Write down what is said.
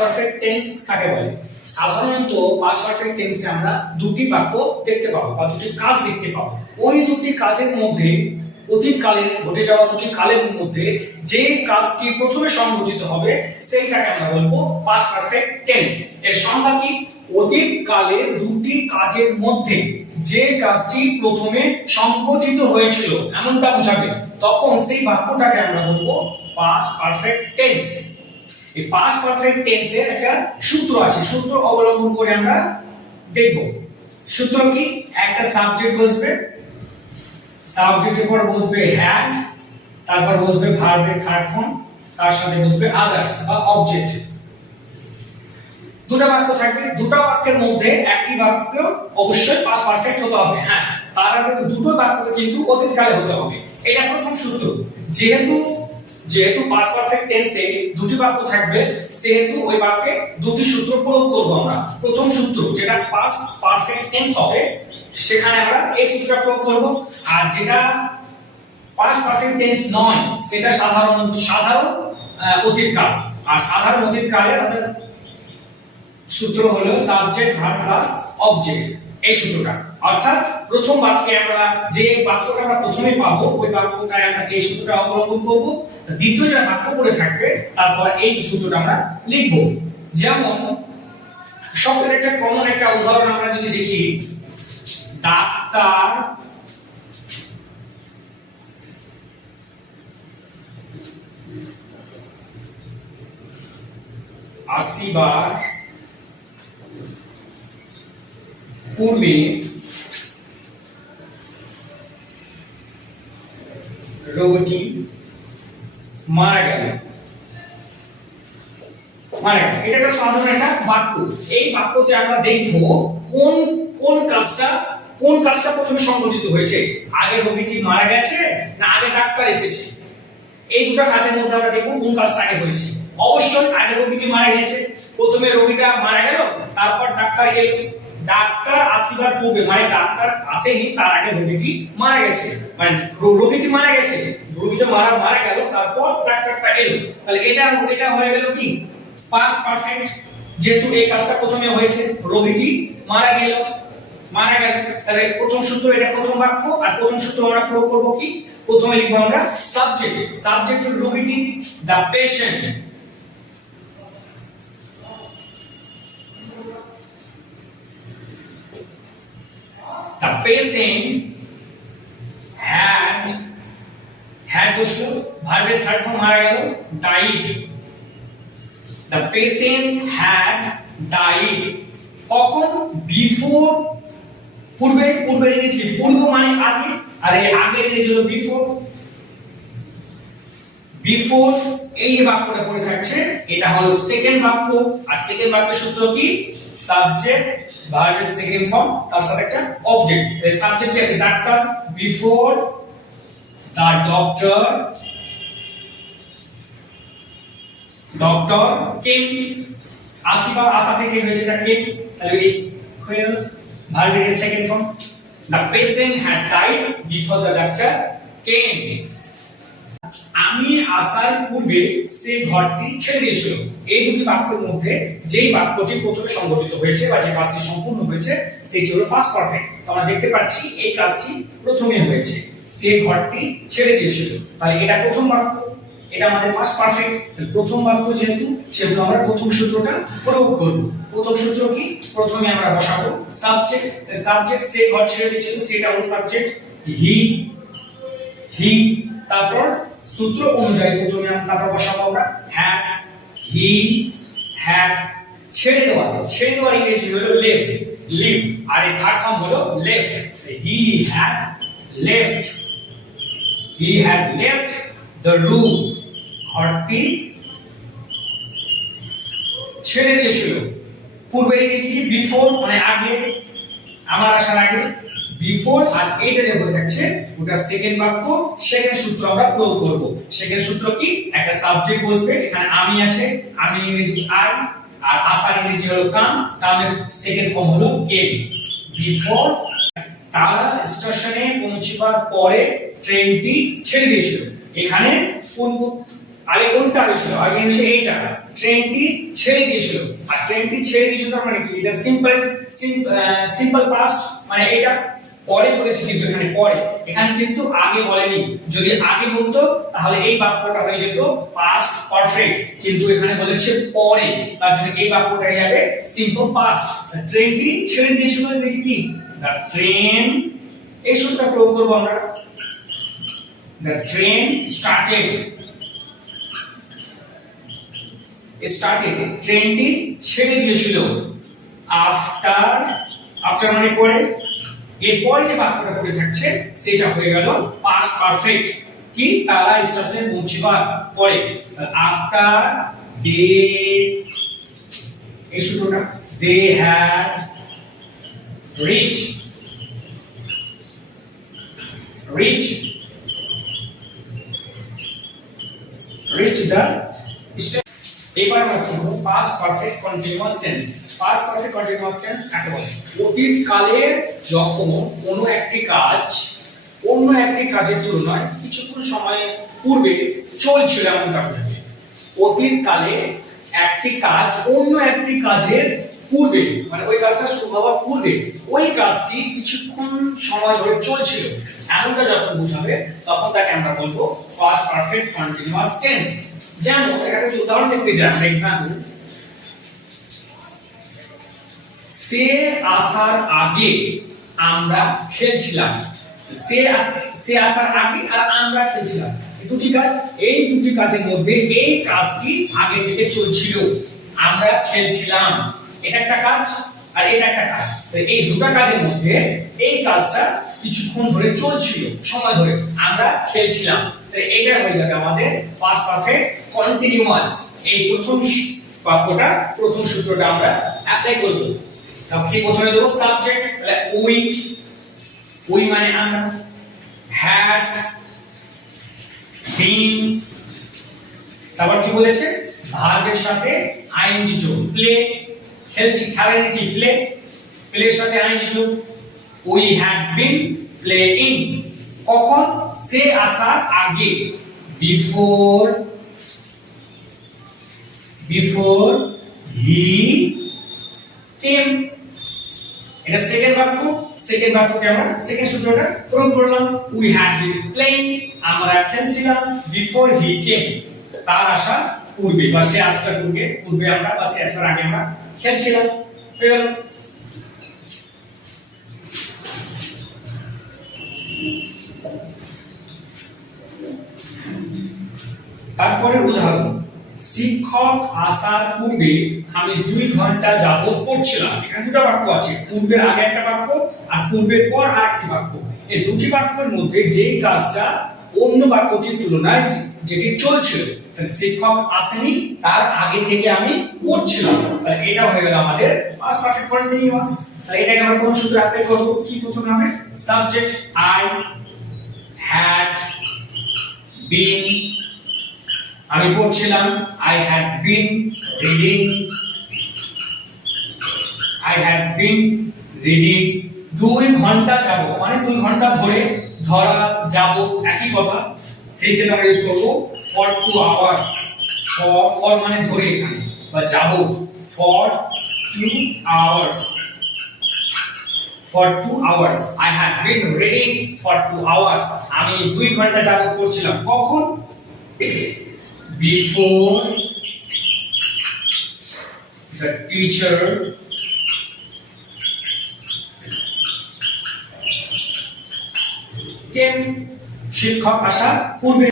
Perfect tense কাকে বলে? সাধারণত পাস্ট পারফেক্ট টেন্সে আমরা দুটি বাক্য দেখতে পাবো বা দুটি কাজ দেখতে পাবো। ওই দুটি কাজের মধ্যে অতীতকালে ঘটে যাওয়া দুটি কালের মধ্যে যে কাজটি প্রথমে সংঘটিত হবে সেইটাকে আমরা বলবো পাস্ট পারফেক্ট টেন্স। এর সংজ্ঞা কি? অতীতকালে দুটি কাজের মধ্যে যে কাজটি প্রথমে সংঘটিত হয়েছিল এমনটা বোঝাবে, তখন সেই বাক্যটাকে আমরা বলবো পাস্ট পারফেক্ট টেন্স। এই পাস্ট পারফেক্ট টেন্সের একটা সূত্র আছে, সূত্র অবলম্বন করে আমরা দেখব। সূত্র কি? একটা সাবজেক্ট বসবে, সাবজেক্টের পর বসবে হ্যাড, তারপর বসবে ভার্বের থার্ড ফর্ম, তার সাথে বসবে আদার্স বা অবজেক্ট। দুটো বাক্য থাকবে, দুটো বাক্যের মধ্যে একটি বাক্য অবশ্যই পাস্ট পারফেক্ট হতে হবে। হ্যাঁ, তার আগে দুটো বাক্যকে কিন্তু অতীতকালে হতে হবে। এটা প্রথম সূত্র। যেহেতু পাস্ট পারফেক্ট টেন্সে দুটি বাক্য থাকবে, সেহেতু ওই বাক্যে দুটি সূত্র প্রয়োগ করব আমরা। প্রথম সূত্র যেটা পাস্ট পারফেক্ট টেন্স হবে সেখানে আমরা এই সূত্রটা প্রয়োগ করব, আর যেটা পাস্ট পারফেক্ট টেন্স নয় সেটা সাধারণ অতীতকাল। আর সাধারণ অতীতকালে আমাদের সূত্র হলো সাবজেক্ট ভার্ব প্লাস অবজেক্ট, এই সূত্রটা। অর্থাৎ প্রথম বাক্যে আমরা যে বাক্যটা আমরা প্রথমে পাবো ওই বাক্যটায় আমরা এই সূত্রটা অবলম্বন করব। দ্বিতীয় যে বাক্য পড়ে থাকবে তারপর এই সূত্রটা আমরা লিখব। যেমন সবথেকে একটা কমন একটা উদাহরণ আমরা যদি দেখি, ডাক্তার আসিবার পূর্বে রোগী মারা গেল। এটা একটা সাধারণ একটা বাক্য। এই বাক্যতে আমরা দেখব কোন কাজটা প্রথমে সংঘটিত হয়েছে, আগে রোগীটি মারা গেছে না আগে ডাক্তার এসেছে। এই দুটো কাজের মধ্যে আমরা দেখব কোন কাজটা আগে হয়েছে। অবশ্যই আগে রোগীটি মারা গেছে, প্রথমে রোগীটা মারা গেল, তারপর ডাক্তার এলো। ডাক্তার আসিবার পূর্বে মানে ডাক্তার আসেনি, তার আগে রোগীটি মারা গেছে। মানে রোগীটি মারা গেছে, রোগীটা মারা গেল, তারপর ডাক্তারটা এলো। তাহলে এটা হয়ে গেল কি পাস্ট পারফেক্ট। যেহেতু এই কাজটা প্রথমে হয়েছে, রোগীটি মারা গেল। তাহলে প্রথম সূত্র এটা প্রথম বাক্য। আর প্রথম সূত্র আমরা প্রয়োগ করব কি? প্রথমে লিখব আমরা সাবজেক্ট রোগীটি, the patient. The patient had বসলো, ভার্বের থার্ড ফর্ম মারা গেল, died. The patient had died. কখন? Before, পূর্বে লিখেছি, পূর্ব মানে আগে, আর এই আগে লিখেছি হলো বিফোর। এই যে বাক্যটা পড়ে থাকছে এটা হলো সেকেন্ড বাক্য। আর সেকেন্ড বাক্যের সূত্র কি? সাবজেক্ট ভার্বের সেকেন্ড ফর্ম, তার সাথে একটা অবজেক্ট। এই সাবজেক্ট কি আছে? Doctor, before the doctor came. আসিবার আসা থেকে হয়েছে এটা কেম, তাহলে এই হয়ে গেল ভার্বের second form. The patient had died before the doctor came. আমি আসার পূর্বে সে ঘরটি ছেড়ে দিয়েছিল। এই দুটি বাক্যের মধ্যে যেই বাক্যটি প্রথমে সংঘটিত হয়েছে বা যে কাজটি সম্পূর্ণ হয়েছে সেটি হলো পাস্ট পারফেক্ট। তো আমরা দেখতে পাচ্ছি এই কাজটি প্রথমে হয়েছে, সে ঘরটি ছেড়ে দিয়েছিল। তাহলে এটা প্রথম বাক্য, এটা আমাদের পাস্ট পারফেক্ট। তাহলে প্রথম বাক্য যেহেতু আমরা প্রথম সূত্রটা প্রয়োগ করব। প্রথম সূত্র কি? প্রথমে আমরা বসাবো সাবজেক্ট সে ঘর ছেড়ে দিয়েছিল, সেটা হলো সাবজেক্ট হি। তারপর সূত্র অনুযায়ী প্রথমে তারপর বসাবো আমরা হি হ্যাড। ছেড়ে দেওয়া ইংরেজি হলো লিভ, আর এই থার্ড ফর্ম হলো left. He had left the room. ঘরটি ছেড়ে দিয়েছিল। পূর্বে ইংরেজি কি? বিফোর মানে আগে, আমার আসার আগে বিফোর। আর এইটা যে বলে থাকছে ওটা সেকেন্ড বাক্য, সেকেন্ড সূত্র আমরা প্রয়োগ করব। সেকেন্ড সূত্র কি? একটা সাবজেক্ট বসবে, এখানে আমি আছে, আমি ইংরেজি আই, আর আসার ইংরেজি হলো কামের সেকেন্ড ফর্ম হলো কেম। বিফোর তারা স্টেশনে পৌঁছবার পরে ট্রেনটি ছেড়ে দিয়েছিল। এখানে কোন আগে কোনটা হয়েছিল? আগে হচ্ছে এইটা, ট্রেনটি ছেড়ে দিয়েছিল। আর ট্রেনটি ছেড়ে দিয়েছিল মানে কি? এটা সিম্পল পাস্ট, মানে এটা পরে বলেছে, কিন্তু এখানে পরে, এখানে কিন্তু আগে বলেনি। যদি আগে বলতো তাহলে এই বাক্যটা হয়ে যেত পাস্ট পারফেক্ট, কিন্তু এখানে বলেছে পরে, তার জন্য এই বাক্যটা হয়ে যাবে সিম্পল পাস্ট। ট্রেনটি ছেড়ে দিয়েছিল মানে কি? দ্য ট্রেন, এই সূত্রটা প্রয়োগ করব আমরা। দ্য ট্রেন স্টার্টেড, ট্রেনটি ছেড়ে দিয়েছিল। আফটার মানে পরে, এরপরে যে বাক্যটা পড়ে থাকছে সেটা হয়ে গেল পাস্ট পারফেক্ট। কি? তারা স্টেশনে পৌঁছবার পরে। আফটার দে, এই সূত্রটা, they had reached the station। এবার আমরা শিখব past perfect continuous tense. Past perfect continuous tense কাকে বলে? অতীতকালে যখন কোনো একটি কাজ অন্য একটি কাজের তুলনায় কিছুক্ষণ সময় পূর্বে চলছিল এমনটা বোঝায়। অতীতকালে একটি কাজ অন্য একটি কাজের পূর্বে, মানে ওই কাজটা শুরু হওয়ার পূর্বে ওই কাজটি কিছুক্ষণ সময় ধরে চলছিল, এমনটা যখন বোঝাবে তখন তাকে আমরা বলবো পাস্ট পারফেক্ট কন্টিনিউয়াস টেন্স। যেমন এখানে যে উদাহরণ দেখতে যান, এক্সাম্পল, সে আসার আগে আমরা খেলছিলাম। সে আসার আগে আর আমরা খেলছিলাম, দুটি কাজ। এই দুটি কাজের মধ্যে এই কাজটি আগে থেকে চলছিল, আমরা খেলছিলাম, এটা একটা কাজ আর এটা একটা কাজ। তো এই দুটো কাজের মধ্যে এই কাজটা কিছুক্ষণ ধরে চলছিল, সময় ধরে আমরা খেলছিলাম। তো এটা হয়ে যাবে আমাদের পাস্ট পারফেক্ট কন্টিনিউয়াস। এই প্রথম বাক্যটা, প্রথম সূত্রটা আমরা অ্যাপ্লাই করব। তাহলে কি প্রথমে দেব? সাবজেক্ট, তাহলে উই মানে আমরা, হ্যাড বিন, তারপর কি বলেছে? ভার্বের সাথে আইএনজি যোগ, প্লে, খেলছি, খেলেন কি? প্লে, প্লের সাথে আইএনজি যোগ। উই হ্যাড বিন প্লেইং, কখন? সে আসার আগে, বিফোর হি কেম। এটা সেকেন্ড বাক্য। সেকেন্ড বাক্যতে আমরা সেকেন্ড সূত্রটা প্রয়োগ করলাম। উই হ্যাড বিন প্লেইং, আমরা খেলছিলাম, বিফোর হি কেম, তার আসার পূর্বে বা সে আসার পূর্বে আমরা, বা সে আসার আগে আমরা খেলছিলাম। হয়ে গেল। তারপরে উদাহরণ, শিক্ষক আসার পূর্বে আমি 2 ঘন্টা যাবত পড়ছিলাম। এখানে দুটো বাক্য আছে, পূর্বের আগে একটা বাক্য আর পূর্বের পর আরেকটি বাক্য। এই দুটি বাক্যের মধ্যে যে কাজটা অন্য বাক্যটির তুলনায় যেটি চলছিল, তাহলে শিক্ষক আসেনি, তার আগে থেকে আমি পড়ছিলাম, তাহলে এটা হয়ে গেল আমাদের পাস্ট পারফেক্ট কন্টিনিউয়াস। তাহলে এটাকে আমরা কোন সূত্র অ্যাপ্লাই করব? কি প্রথমে হবে? সাবজেক্ট আই হ্যাড বিন, আমি পড়ছিলাম, আই হ্যাড বিন রিডিং, 2 ঘন্টা যাব, মানে 2 ঘন্টা ধরে, ধরা, যাব, একই কথা। সেই ক্ষেত্রে আমরা ইউজ করব ফর 2 আওয়ার্স। ফর মানে ধরে এখানে, বা যাব, for 2 hours. I had been reading for 2 hours, আমি 2 ঘন্টা যাবত পড়ছিলাম, কখন? Before the teacher came, শিক্ষক আসার পূর্বে।